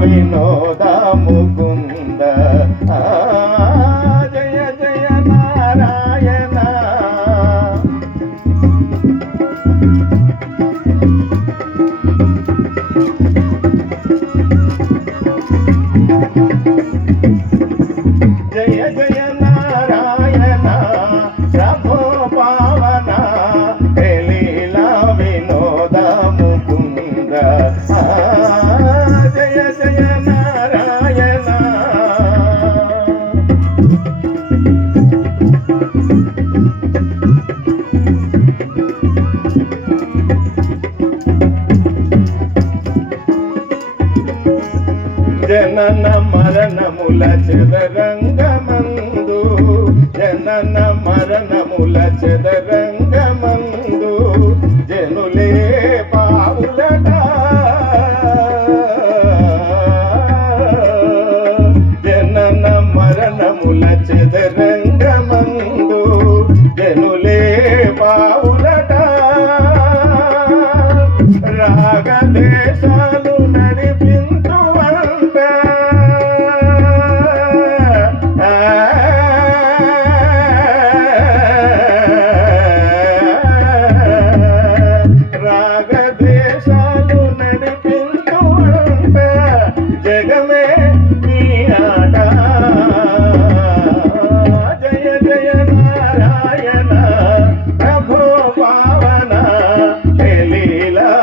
వినోద ముకుంద జయ జయ నారాయణ. జయ జయ నారాయణ. ప్రభో పావన హే లీలా వినోద ముకుంద జనన మరణముల చదరంగమందు జనన మరణముల చెదరంగ மேகமே